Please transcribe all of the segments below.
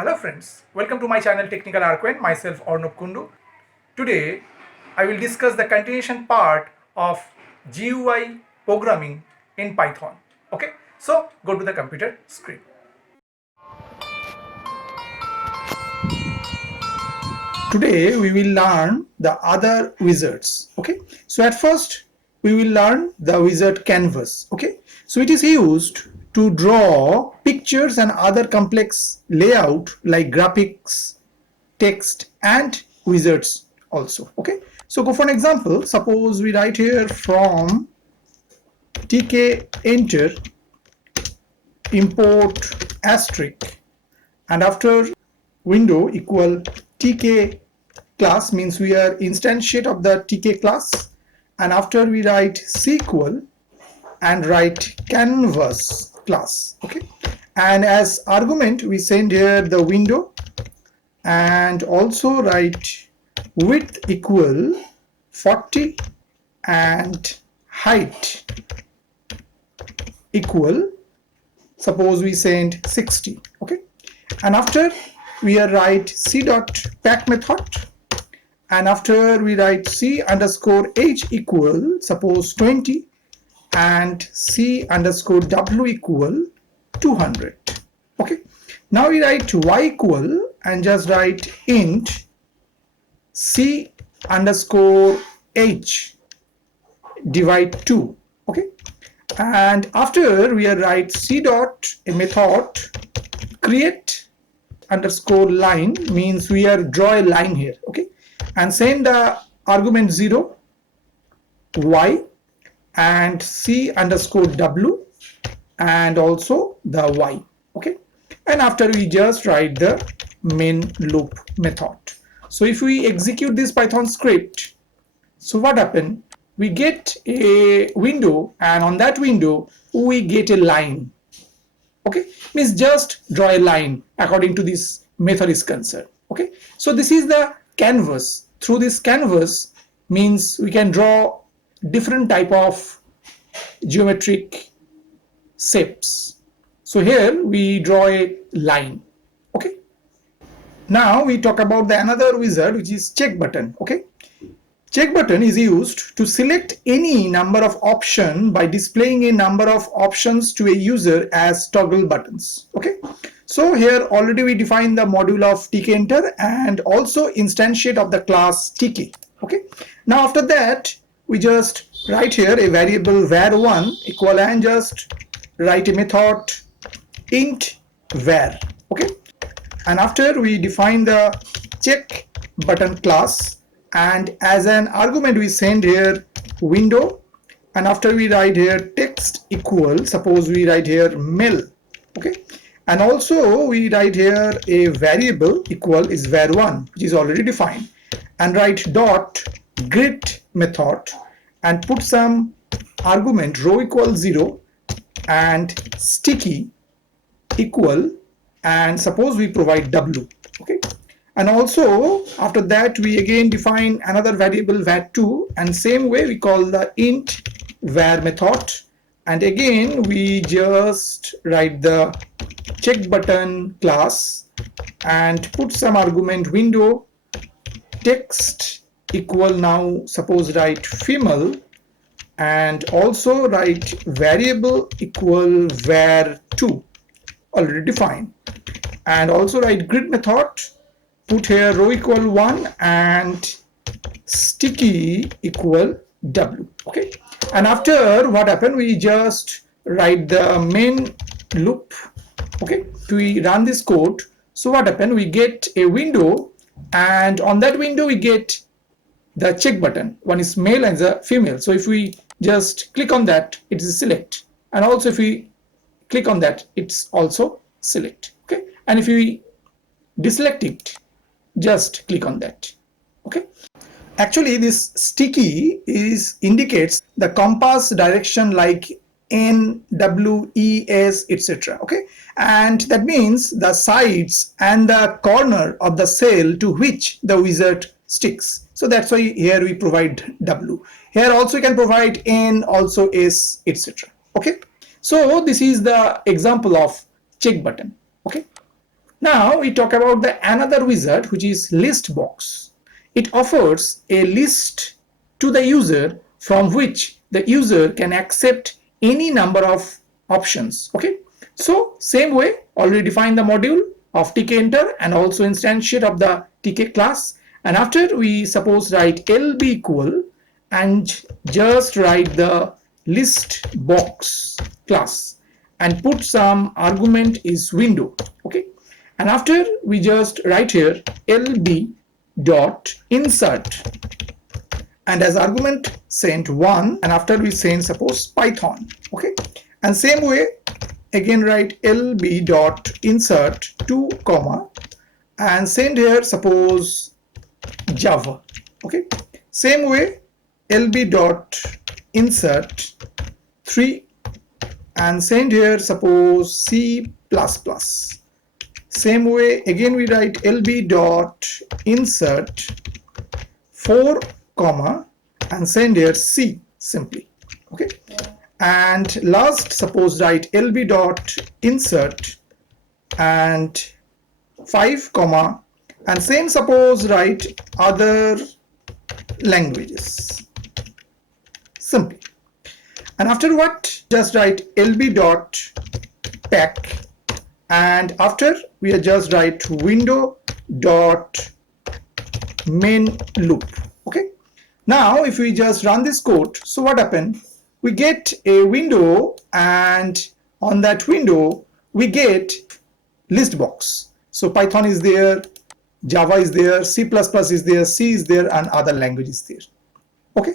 Hello friends, welcome to my channel Technical Arquen, myself Arnab Kundu. Today I will discuss the continuation part of GUI programming in Python. Okay, so go to the computer screen. Today we will learn the other wizards. Okay, so at first we will learn the wizard canvas. Okay, so it is used to draw pictures and other complex layout like graphics, text and wizards also. Okay, so go for an example. Suppose we write here from tk enter import asterisk and after window equal tk class, means we are instantiate of the tk class, and after we write SQL and write canvas class. Okay, and as argument we send here the window and also write width equal 40 and height equal, suppose we send 60. Okay, and after we write c dot pack method, and after we write c underscore h equal suppose 20 and c underscore w equal 200. Okay, now we write y equal and just write int c underscore h divide 2. Okay, and after we write c dot a method create underscore line, means we are draw a line here. Okay, and send the argument 0 y and c underscore w and also the y. Okay, and after we just write the main loop method. So if we execute this Python script, so what happened, we get a window and on that window we get a line. Okay, means just draw a line according to this method is concerned. Okay, so this is the canvas. Through this canvas means we can draw different type of geometric shapes. So here we draw a line. Okay, now we talk about the another wizard, which is check button. Okay, check button is used to select any number of options by displaying a number of options to a user as toggle buttons. Okay, so here already we define the module of tk enter and also instantiate of the class tk. Okay, now after that we just write here a variable var1 equal and just write a method int var. Okay, and after we define the check button class and as an argument we send here window, and after we write here text equal, suppose we write here mail. Okay, and also we write here a variable equal is var1 which is already defined, and write dot grid method and put some argument row equal 0 and sticky equal, and suppose we provide w. Okay, and also after that we again define another variable var2 and same way we call the int var method, and again we just write the check button class and put some argument window text equal, now suppose write female, and also write variable equal var2 already defined, and also write grid method, put here row equal 1 and sticky equal w. Okay, and after what happened, we just write the main loop. Okay, we run this code. So what happened, we get a window and on that window we get the check button, one is male and the female. So if we just click on that, it is select, and also if we click on that, it's also select. Okay, and if we deselect it, just click on that. Okay, actually this sticky is indicates the compass direction like N, W, E, S, etc. Okay, and that means the sides and the corner of the cell to which the wizard sticks. So that's why here we provide W. Here also you can provide N, also S, etc. Okay, so this is the example of check button. Okay, Now we talk about the another wizard, which is list box. It offers a list to the user from which the user can accept any number of options. Okay, so same way, already define the module of tk-enter and also instantiate of the tk class, and after we suppose write lb equal and just write the list box class and put some argument is window. Okay, and after we just write here lb dot insert and as argument send 1, and after we send suppose Python. Okay, and same way again write lb dot insert 2 comma and send here suppose Java. Okay, same way lb dot insert 3 and send here suppose C++. Same way again we write lb dot insert 4 comma and send here C simply. Okay, and last suppose write lb dot insert and 5 comma and send suppose write other languages simply, and after what just write lb dot pack and after we just write window dot main loop. Okay, now if we just run this code, so what happened, we get a window and on that window we get list box. So Python is there, Java is there, C++ is there, C is there, and other languages there. Okay,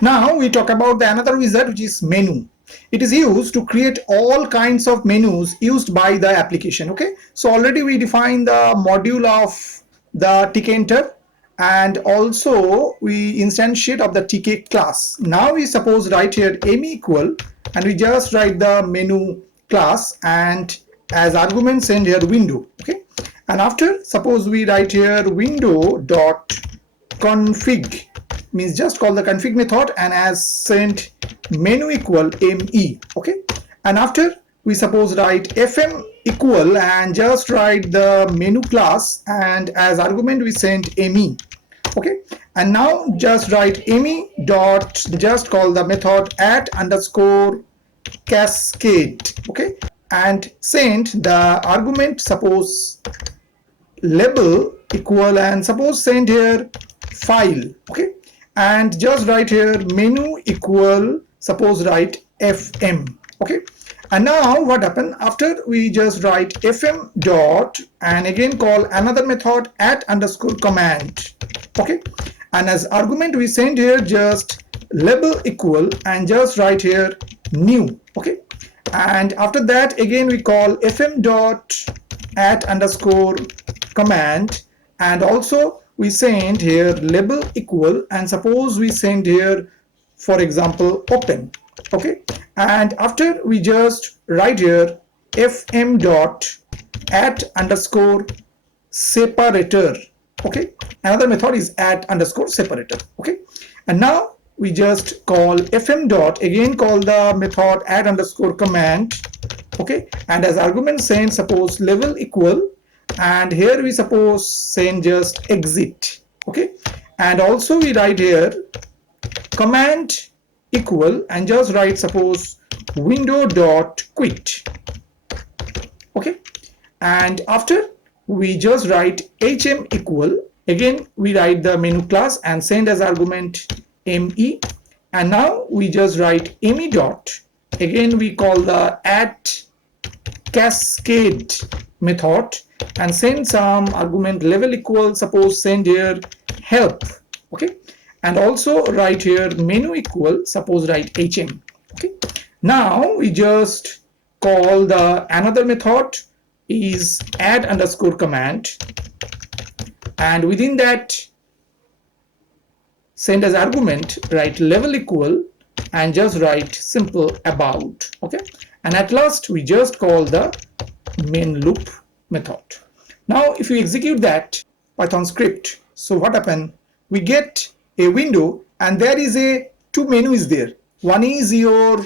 now we talk about the another wizard, which is menu. It is used to create all kinds of menus used by the application. Okay, so already we define the module of the tk-enter and also we instantiate of the tk class. Now we suppose write here m equal and we just write the menu class and as argument send here window. Okay, and after suppose we write here window dot config, means just call the config method and as send menu equal me. Okay, and after we suppose write fm equal and just write the menu class and as argument we send me. Okay, and now just write me dot just call the method at underscore cascade. Okay, and send the argument suppose label equal and suppose send here file. Okay, and just write here menu equal suppose write fm. Okay, and now what happened, after we just write fm dot and again call another method at underscore command. Okay, and as argument we send here just label equal and just write here new. Okay, and after that again we call fm dot at underscore command and also we send here label equal and suppose we send here for example open. Okay, and after we just write here fm dot at underscore separator. Okay, another method is at underscore separator. Okay, and now we just call fm dot again call the method at underscore command. Okay, and as argument send suppose level equal and here we suppose send just exit. Okay, and also we write here command equal and just write suppose window dot quit. Okay, and after we just write hm equal again we write the menu class and send as argument me, and now we just write me dot again we call the at cascade method and send some argument level equal suppose send here help. Okay, and also write here menu equal suppose write hm. Okay, now we just call the another method is add underscore command and within that send as argument write level equal and just write simple about. Okay, and at last we just call the main loop method. Now if you execute that Python script, so what happened, we get a window and there is a two menus there. One is your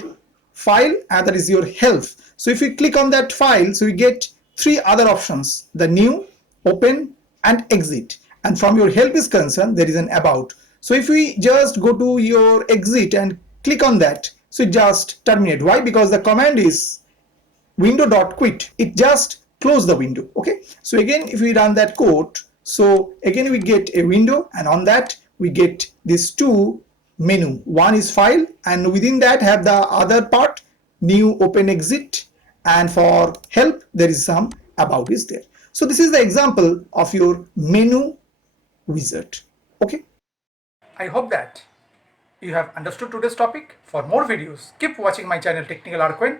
file, other is your health. So if you click on that file, so we get three other options: the new, open, and exit. And from your help is concerned, there is an about. So if we just go to your exit and click on that, so it just terminate. Why? Because the command is window.quit. It just close the window. Okay, so again if we run that code, so again we get a window, and on that we get these two menu. One is file, and within that have the other part, new, open, exit, and for help there is some about is there. So this is the example of your menu wizard. Okay, I hope that you have understood today's topic. For more videos, keep watching my channel Technical Arquen.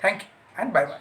Thank you and bye bye.